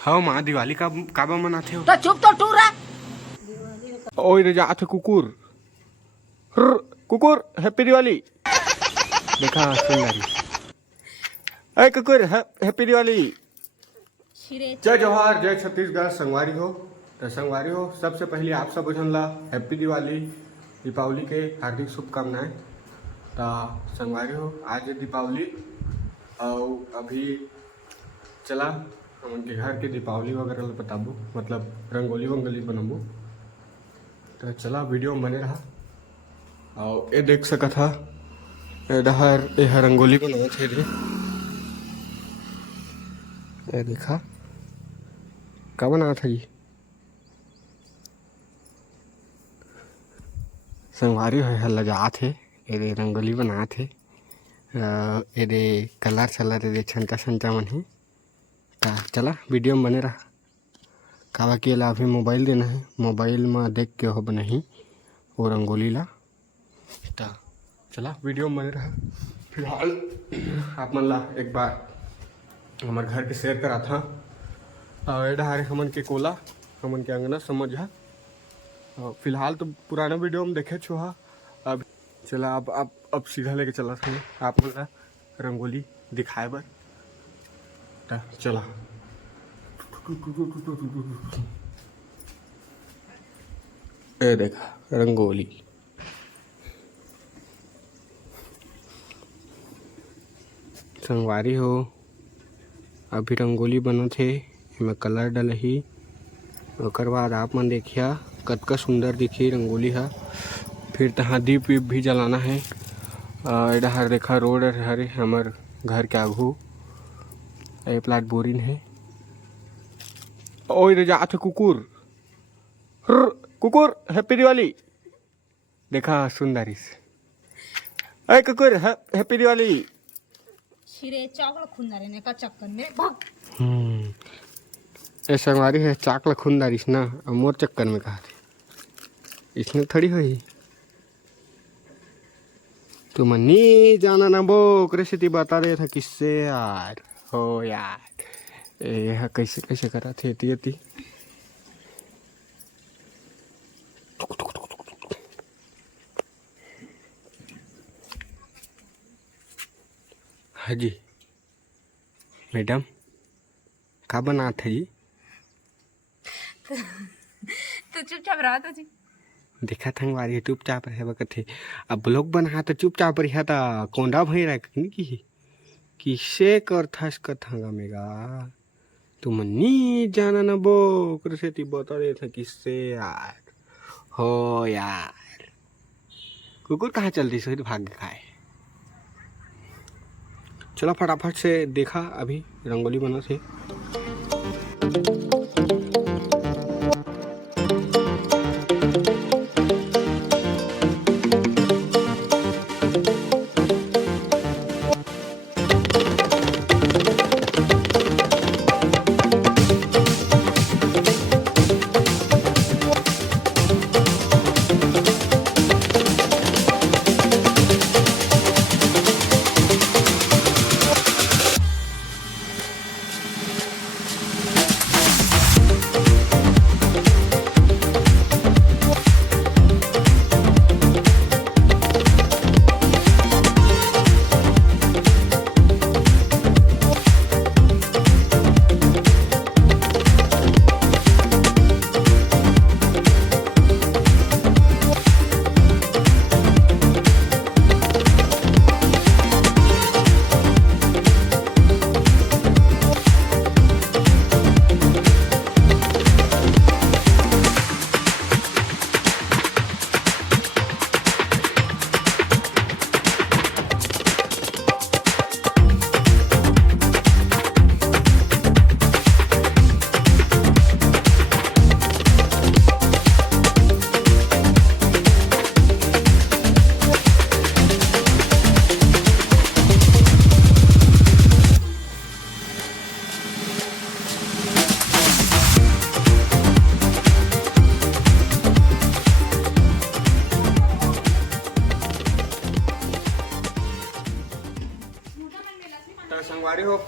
हाँ माँ दिवाली का काबा मनाते हो? तो चुप तो टूर रहा। ओए रे जात कुकुर। हुर्र, कुकुर हैप्पी दिवाली। देखा सुंदरी। अरे कुकुर हैप्पी दिवाली। जय जवाहर जय छत्तीसगढ़। संगवारी हो तो संगवारी हो, सबसे पहले आप सब ला हैप्पी दिवाली, दीपावली के हार्दिक शुभकामनाएं। तो संगवारी हो आज दीपावली और अभी चला हम उनके घर के दीपावली वगैरह बताबू, मतलब रंगोली वंगोली बनाबू। तो चला वीडियो में बने रहा। और ये देख सका था यह रंगोली बनाए थे रे। ये देखा का बना था ये संगवारी है लगा थे। ये रंगोली बना थे, ये कलर सलर ये छंटा छंटा मन है। का चला वीडियो में बने रहा। कावा के ला अभी मोबाइल देना है, मोबाइल में देख के हो नहीं वो रंगोली ला। तो चला वीडियो में बने रहा। फिलहाल आप मन ला एक बार हमारे घर के शेयर करा था। और हमन के कोला हमन के अंगना समझ है। फिलहाल तो पुराना वीडियो में देखे छो हा। अब चला अब सीधा लेके चला था आप मन ला रंगोली दिखाए बर। तो चला ये देखा रंगोली। संगवारी हो अभी रंगोली बना थे, इसमें कलर डलही। ओकर बाद आप मन देखिया कतका सुंदर दिखी रंगोली है। फिर तहाँ दीप वीप भी जलाना है। इधर देखा रोड हरे हमार घर के आगू ए प्लाट बोरिंग है। ओए रे जात कुकुर। हुर्र, कुकुर हैप्पी दिवाली। देखा सुंदरी। अरे कुकुर हैप्पी दिवाली। शिरे चावल खुंदारे ने का चक्कर में भाग। ये संगवारी है चाकला खुंदारिस ना, अब मोर चक्कर में कहा थे इसने थोड़ी हुई। तुम नहीं जाना ना बो कृषि बता रहे था किससे यार हो यार। यह कैसे कैसे करा थे ती हाँ जी मैडम का बना था जी? तो चुपचाप रहा था जी। देखा था वारी चुपचाप रहे वक्त अब ब्लॉग बना तो चुपचाप रहा था। कोंडा भई रहा की किसे कर था इसका थांगा मेगा। तुम नहीं जाना ना बो कृषि बता रहे थे किससे यार हो यार। कुकुर कहाँ चल रही सही भाग खाए। चलो फटाफट से देखा अभी रंगोली बना थे।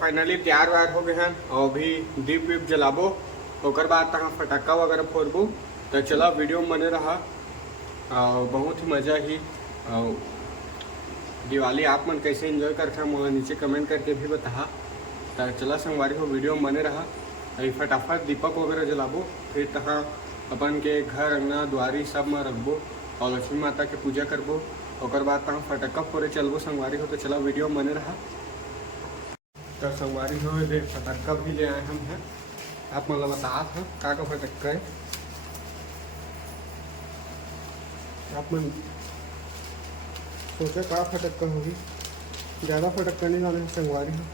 फाइनली तैयार व्यार हो गए हैं और अभी दीप वीप जलाबो ओकर बाद तहाँ फटाका वगैरह फोड़बो। तो चला वीडियो में बने रहा और बहुत ही मज़ा ही। और दिवाली आप मन कैसे एंजॉय करते हैं मुझे नीचे कमेंट करके भी बता। तो चला संगवारी हो वीडियो में बने रहा। अभी फटाफट दीपक वगैरह जलाबो, फिर तहाँ अपन के घर अंगना द्वारी सब में रखबो और लक्ष्मी माता के पूजा करबो। ओकर बाद तहाँ फटाका फोड़े चलबो संगवारी हो। तो चला वीडियो में बने रहा। तो संगवारी हो दे फटाका भी ले आए हम हैं। आप मतलब बता था का फटक्का है। आप मन सोचा का फटक्का होगी, ज़्यादा फटक्का नहीं लाने संगवारी हो।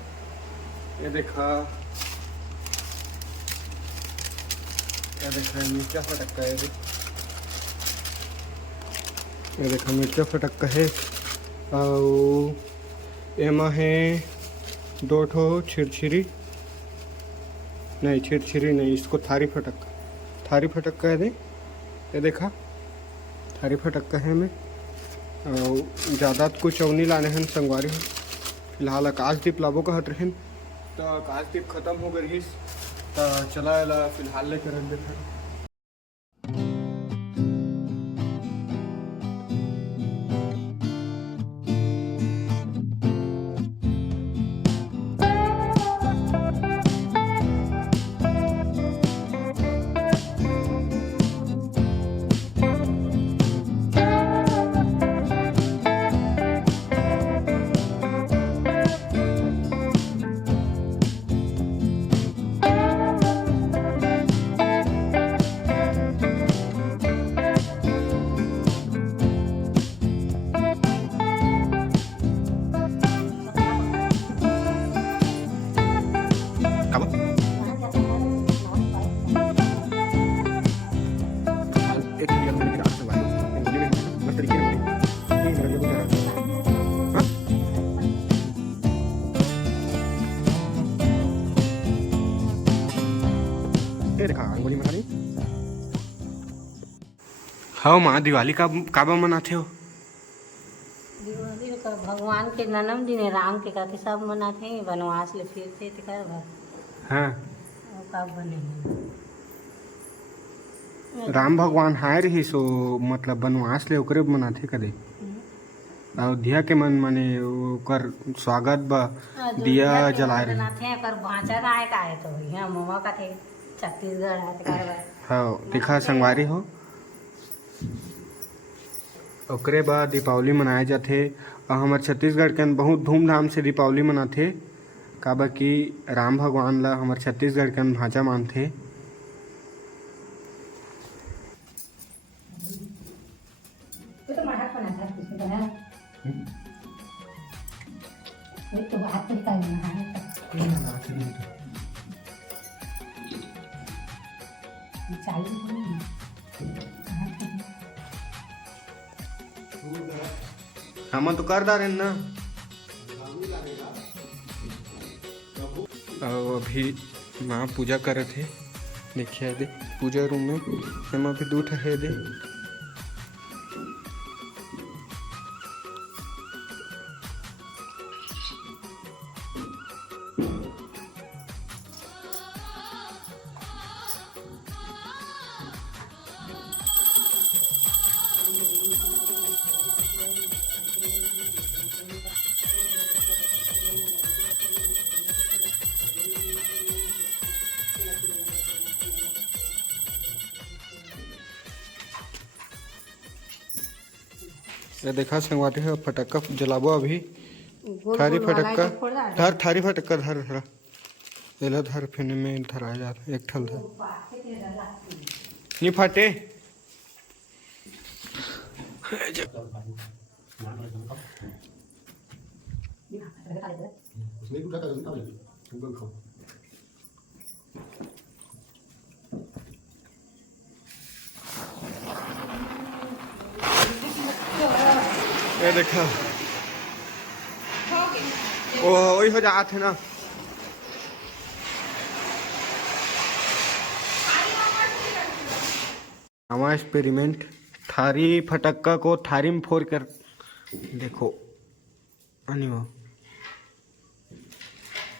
ये देखा मिर्चा फटक्का है। ये देखा मिर्चा फटक्का है और एमा है 2 ठो छिरछिरी नहीं, इसको थारी फटक्का है दे। ये देखा थारी फटक्का है में और ज़्यादा कुछ नहीं लाने हैं संगवारी हो। फिलहाल आकाशदीप लाबो कहत रहें तो आकाशदीप खत्म हो गई तो चला फिलहाल लेकर रख देते हैं। हाँ माँ दिवाली काबा मनाते हो? दिवाली का भगवान के जन्म दिन है, राम के कहते सब मनाते हैं। वनवास ले फिरते थे कर भर हाँ और कब बने राम भगवान हाय रही सो मतलब बनवास ले ओकरे मनाथे कदे। अयोध्या के मन माने ओकर स्वागत बा दिया जलाए रहे। मनाते कर भांचा आए का है तो यहाँ ममा का थे छत्तीसगढ़ आए कर हाँ दिखा संगवारी हो। ओकरे बाद दीपावली मनाए जाते और हमारे छत्तीसगढ़ के बहुत धूमधाम से दीपावली मनाथे। काबर कि राम भगवान ला हमारे छत्तीसगढ़ के भांजा मानथे। हम तो कर डारे ना। और अभी माँ पूजा करे थे देखिए दे पूजा रूम में हम अभी 2 है दे। ये देखा संगवारी है फटक्का जलाबो अभी। थारी फटक्का धर, थारी फटक्का धर धरा एला धर फिर में धरा जा एक ठल धर नहीं फटे। ये देखा ओ वही हो जाते ना। हमारा एक्सपेरिमेंट थारी फटक्का को थारी में फोड़ कर देखो अनिवा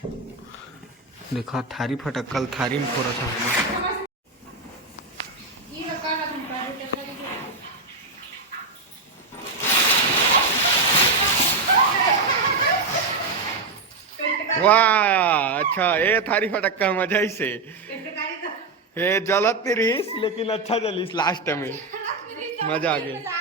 देखा थारी फटक कल थारी में फोड़ा था। वाह अच्छा ये थारी फटक का मजा ही से ये जलत नहीं रहीस लेकिन अच्छा जलीस लास्ट में मजा आ गई।